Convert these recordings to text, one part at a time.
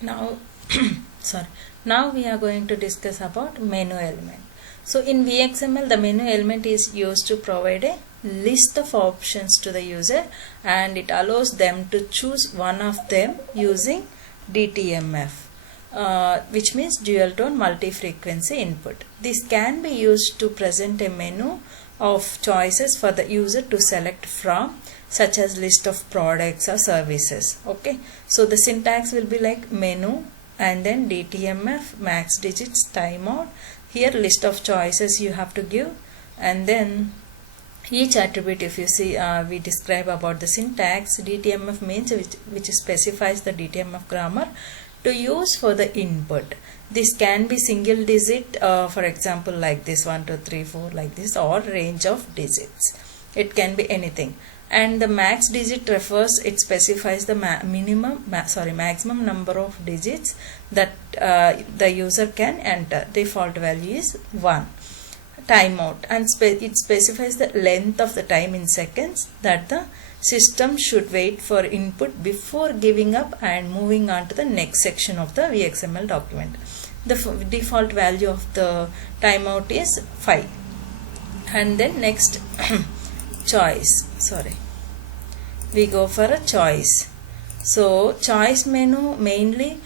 Now sorry, now we are going to discuss about menu element. So in VXML, the menu element is used to provide a list of options to the user, and it allows them to choose one of them using DTMF, which means dual tone multi-frequency input. This can be used to present a menu of choices for the user to select from, such as list of products or services. Okay, so the syntax will be like menu and then DTMF, max digits, timeout. Here list of choices you have to give, and then each attribute, if you see, we describe about the syntax. DTMF means which specifies the DTMF grammar to use for the input. This can be single digit, for example like this 1 2 3 4 like this, or range of digits. It can be anything. And the max digit refers, it specifies the maximum number of digits that the user can enter. Default value is 1. Timeout, and it specifies the length of the time in seconds that the system should wait for input before giving up and moving on to the next section of the VXML document. The default value of the timeout is 5. And then next choice, we go for a choice. So choice menu mainly,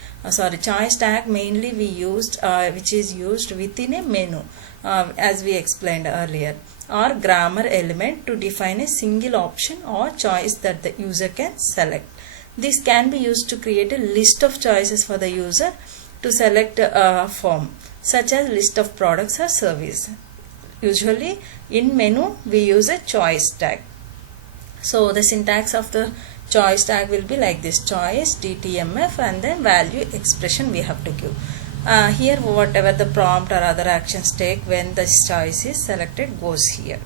choice tag mainly we used, which is used within a menu, as we explained earlier, or grammar element to define a single option or choice that the user can select. This can be used to create a list of choices for the user to select from, such as list of products or service. Usually in menu we use a choice tag. So the syntax of the choice tag will be like this: choice, DTMF, and then value expression we have to give. Here whatever the prompt or other actions take when the choice is selected goes here.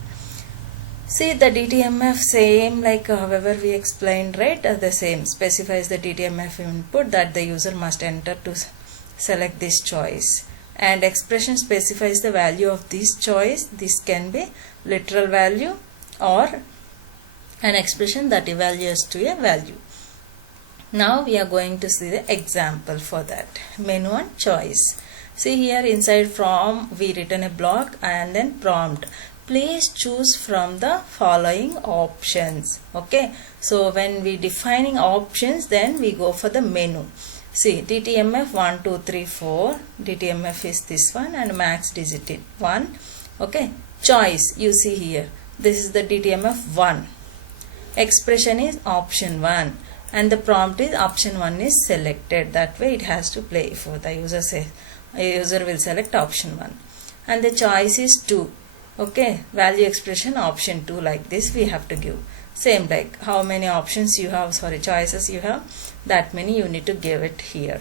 See, the DTMF same like however we explained, right? The same specifies the DTMF input that the user must enter to select this choice, and expression specifies the value of this choice. This can be literal value or an expression that evaluates to a value. Now we are going to see the example for that. Menu and choice. See here, inside from we written a block and then prompt. Please choose from the following options. Okay, so when we defining options, then we go for the menu. See, DTMF 1 2 3 4. DTMF is this one, and max digit 1. Okay, choice, you see here, this is the DTMF 1. Expression is option 1, and the prompt is option 1 is selected. That way it has to play for the user. User will select option 1, and the choice is 2. Okay, value expression option 2, like this we have to give. Same like how many options you have, choices you have, that many you need to give it here.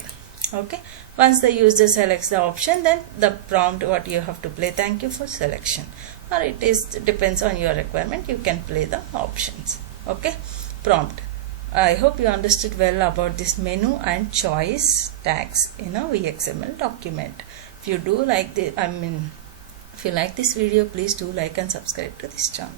Okay, once the user selects the option, then the prompt what you have to play, thank you for selection, or it is depends on your requirement, you can play the options. Okay, prompt. I hope you understood well about this menu and choice tags in a VXML document. If you do like the, if you like this video, please do like and subscribe to this channel.